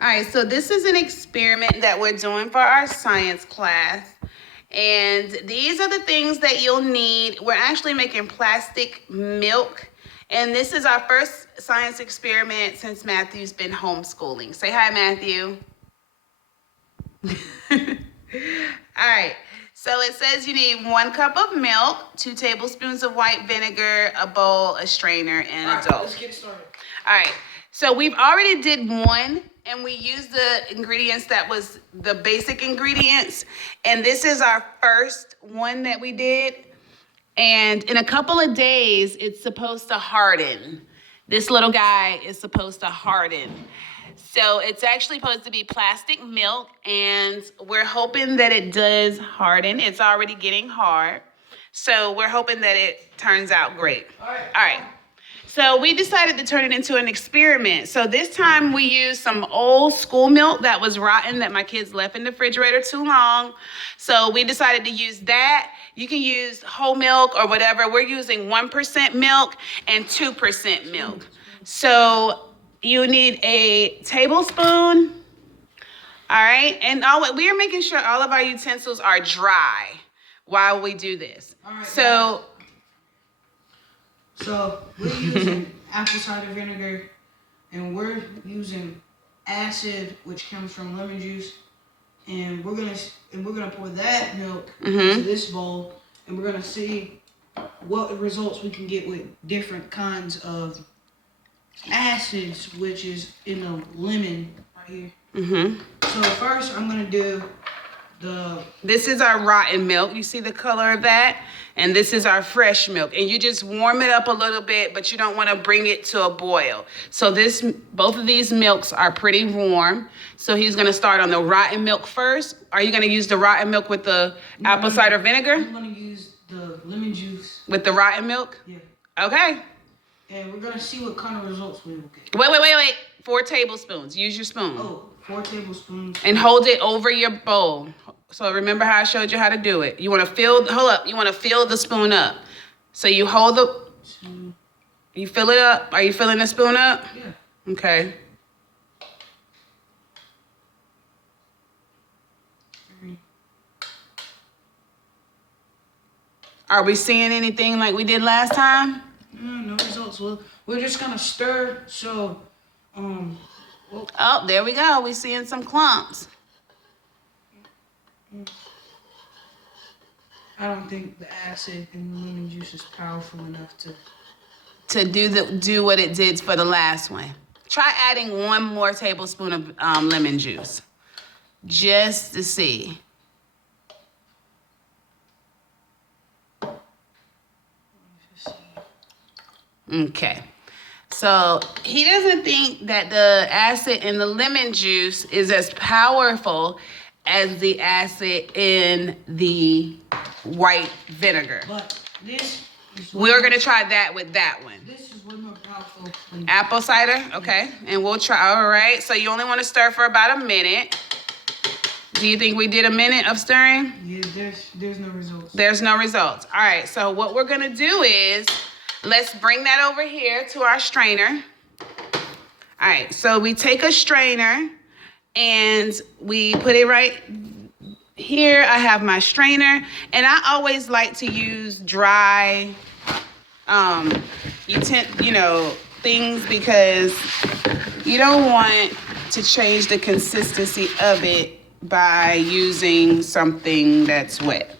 All right, so this is an experiment that we're doing for our science class. And these are the things that you'll need. We're actually making plastic milk. And this is our first science experiment since Matthew's been homeschooling. Say hi, Matthew. All right. So it says you need 1 cup of milk, 2 tablespoons of white vinegar, a bowl, a strainer, and a dough. Let's get started. All right. So we've already did one, and we used the ingredients that was the basic ingredients. And this is our first one that we did. And in a couple of days, it's supposed to harden. This little guy is supposed to harden. So it's actually supposed to be plastic milk, and we're hoping that it does harden. It's already getting hard. So we're hoping that it turns out great. All right. All right. So we decided to turn it into an experiment. So this time we used some old school milk that was rotten that my kids left in the refrigerator too long. So we decided to use that. You can use whole milk or whatever. We're using 1% milk and 2% milk. So you need a tablespoon. All right. And we are making sure all of our utensils are dry while we do this. All right, so So we're using apple cider vinegar, and we're using acid, which comes from lemon juice, and we're gonna pour that milk into this bowl, and we're gonna see what results we can get with different kinds of acids, which is in the lemon right here. So first, I'm gonna do This is our rotten milk. You see the color of that? And this is our fresh milk. And you just warm it up a little bit, but you don't want to bring it to a boil. So both of these milks are pretty warm. So he's going to start on the rotten milk first. Are you going to use the rotten milk with the apple cider vinegar? I'm gonna use the lemon juice With the rotten milk? Yeah. Okay. And we're gonna see what kind of results we will get. Wait. 4 tablespoons. Use your spoon. Oh, 4 tablespoons. And hold it over your bowl. So remember how I showed you how to do it. You want to fill the spoon up. So you hold you fill it up. Are you filling the spoon up? Yeah. Okay. Are we seeing anything like we did last time? No results. Well, we're just gonna stir. So, Oh, there we go. We're seeing some clumps. I don't think the acid in the lemon juice is powerful enough To do what it did for the last one. Try adding 1 more tablespoon of lemon juice, just to see. Okay. So he doesn't think that the acid in the lemon juice is as powerful as the acid in the white vinegar. But this is We're going to try that with that one. This is way more powerful than Apple cider? Okay. And we'll try. All right. So you only want to stir for about a minute. Do you think we did a minute of stirring? Yeah, there's no results. There's no results. All right. So what we're going to do is let's bring that over here to our strainer. All right. So we take a strainer and we put it right here. I have my strainer, and I always like to use dry things because you don't want to change the consistency of it by using something that's wet.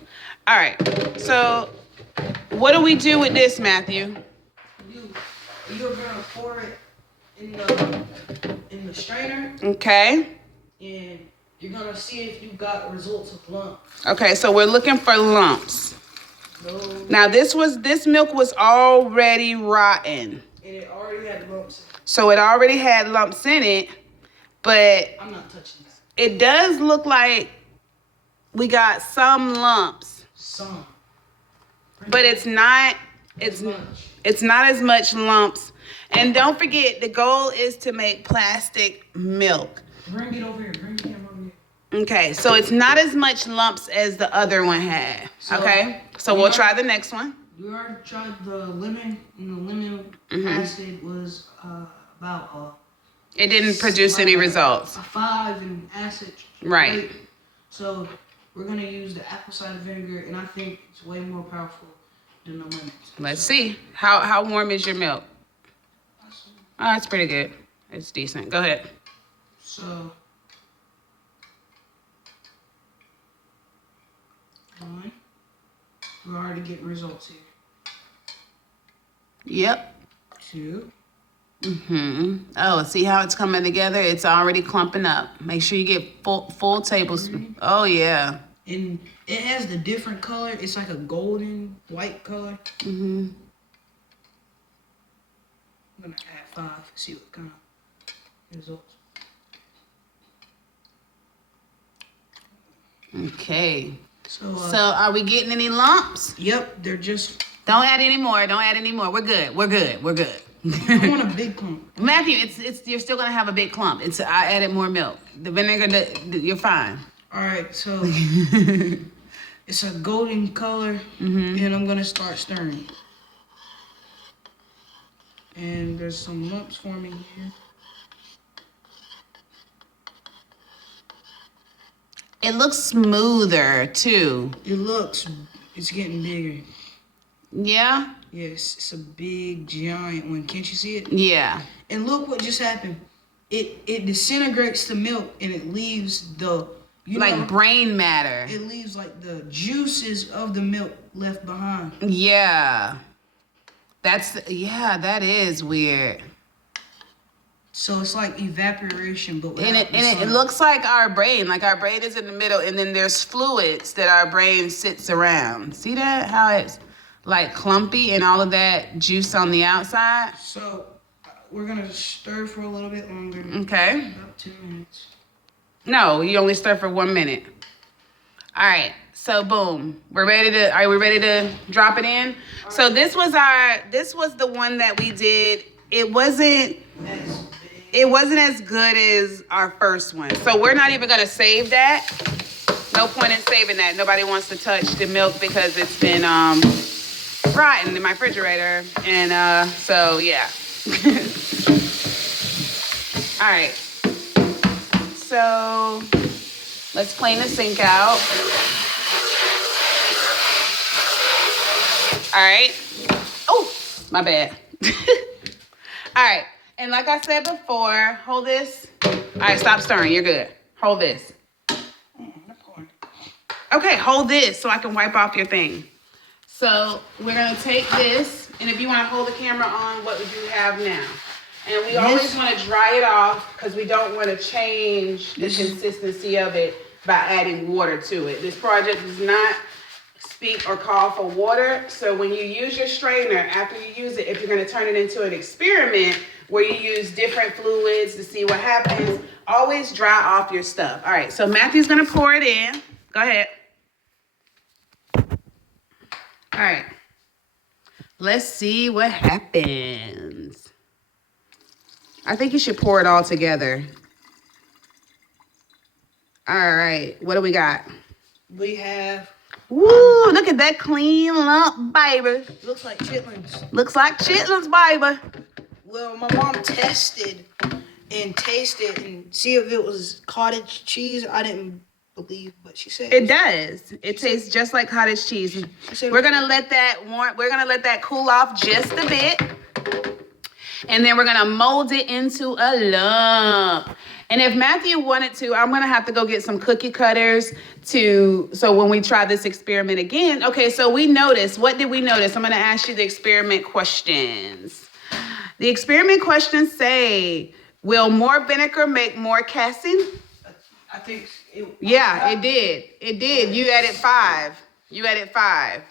All right. So what do we do with this, Matthew? You're gonna pour it in the strainer. Okay. And you're gonna see if you got results of lumps. Okay, so we're looking for lumps. No. Now this milk was already rotten. And it already had lumps in it. So it already had lumps in it, but I'm not touching that. it does look like we got some lumps. Some. But it's not as much lumps. And don't forget, the goal is to make plastic milk. Bring it over here. Bring the camera over here. Okay, so it's not as much lumps as the other one had. Okay, so we'll try the next one. We already tried the lemon, and the lemon acid was about It didn't produce any results. A 5 in acid. Right. So we're gonna use the apple cider vinegar, and I think it's way more powerful than the lemons. Let's see. How warm is your milk? Oh, it's pretty good. It's decent. Go ahead. So 1. We're already getting results here. Yep. 2. Oh, see how it's coming together? It's already clumping up. Make sure you get full tablespoon. Oh yeah. And it has the different color. It's like a golden white color. I'm gonna add 5. See what kind of results. Okay. So are we getting any lumps? yep, they're just. Don't add any more. Don't add any more. We're good. We're good. We're good. I want a big clump. Matthew, it's you're still gonna have a big clump. I added more milk. The vinegar, you're fine. All right, so it's a golden color, and I'm gonna start stirring. And there's some lumps forming here. It looks smoother too. It's getting bigger. Yeah? Yes, it's a big, giant one. Can't you see it? Yeah. And look what just happened. It disintegrates the milk, and it leaves the, brain matter. it leaves like the juices of the milk left behind. Yeah. That is weird. So it's like evaporation, but And it looks like our brain is in the middle, and then there's fluids that our brain sits around. See that? How it's like clumpy and all of that juice on the outside? So we're gonna stir for a little bit longer. Okay. About 2 minutes. No, you only stir for 1 minute. All right. So boom. Are we ready to drop it in? So this was the one that we did. It wasn't as good as our first one. So we're not even gonna save that. No point in saving that. Nobody wants to touch the milk because it's been rotten in my refrigerator. And so yeah. All right. So let's clean the sink out. All right. Oh, my bad. All right. And like I said before, hold this. All right, stop stirring. You're good. Hold this. Okay, hold this so I can wipe off your thing. So we're going to take this, and if you want to hold the camera on, what would you have now? And we always want to dry it off because we don't want to change the consistency of it by adding water to it. This project does not speak or call for water. So when you use your strainer, after you use it, if you're going to turn it into an experiment where you use different fluids to see what happens, always dry off your stuff. All right, so Matthew's going to pour it in. Go ahead. All right. Let's see what happens. I think you should pour it all together. All right, what do we got? We have. Woo, look at that clean lump, baby. Looks like chitlins. Looks like chitlins, baby. Well, my mom tested and tasted and see if it was cottage cheese. I didn't believe, but she said it does. It tastes just like cottage cheese. We're gonna let that cool off just a bit. And then we're gonna mold it into a lump. And if Matthew wanted to, I'm gonna have to go get some cookie cutters so when we try this experiment again. Okay, so what did we notice? I'm gonna ask you the experiment questions. The experiment questions say, will more vinegar make more casein? I think it did. It did. You added 5.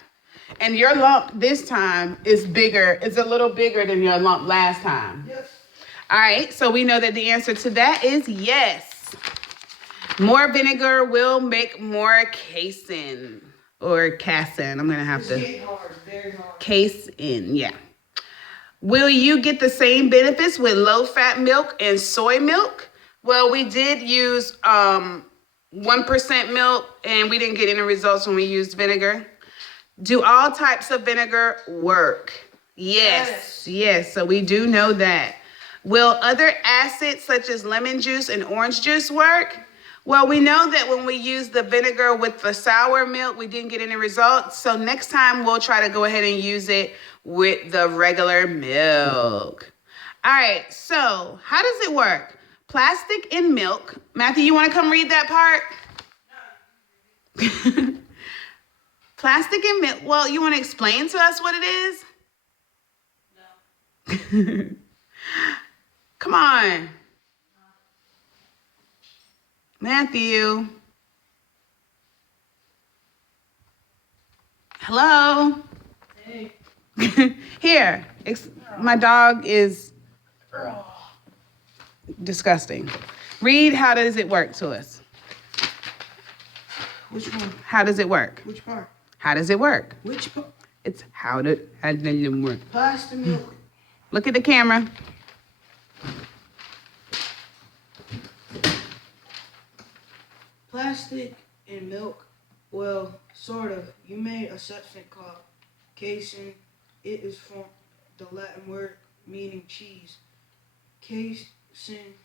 And your lump this time is bigger. It's a little bigger than your lump last time. Yes. All right, so we know that the answer to that is yes. More vinegar will make more casein. Or casein. I'm going to have to. It's hard, very hard. Casein, yeah. Will you get the same benefits with low-fat milk and soy milk? Well, we did use 1% milk, and we didn't get any results when we used vinegar. Do all types of vinegar work? Yes. So we do know that. Will other acids such as lemon juice and orange juice work? Well, we know that when we use the vinegar with the sour milk, we didn't get any results. So next time we'll try to go ahead and use it with the regular milk. All right, so how does it work? Plastic in milk. Matthew, you want to come read that part? Plastic in milk. Well, you want to explain to us what it is? No. Come on. Matthew. Hello. Hey. Here. My dog is disgusting. Read how does it work to us. Which one? How does it work? Which part? How does it work? Which part? It's how does it work? Plastic milk. Look at the camera. Plastic and milk, well, sort of. You made a substance called casein. It is from the Latin word meaning cheese. Casein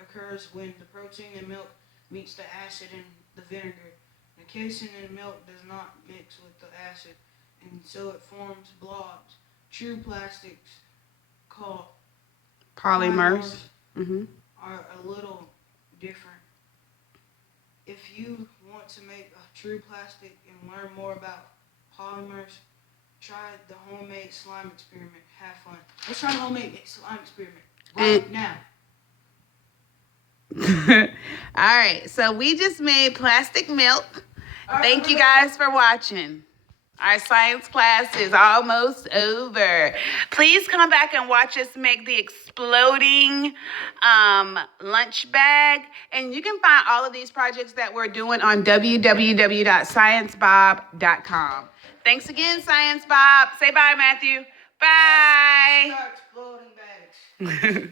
occurs when the protein in milk meets the acid in the vinegar. The casein in milk does not mix with the acid, and so it forms blobs. True plastics, called Polymers. are a little different. If you want to make a true plastic and learn more about polymers, try the homemade slime experiment. Have fun. Let's try the homemade slime experiment right now. All right, so we just made plastic milk. Thank you guys for watching. Our science class is almost over. Please come back and watch us make the exploding lunch bag. And you can find all of these projects that we're doing on www.sciencebob.com. Thanks again, Science Bob. Say bye, Matthew. Bye. Start exploding bags.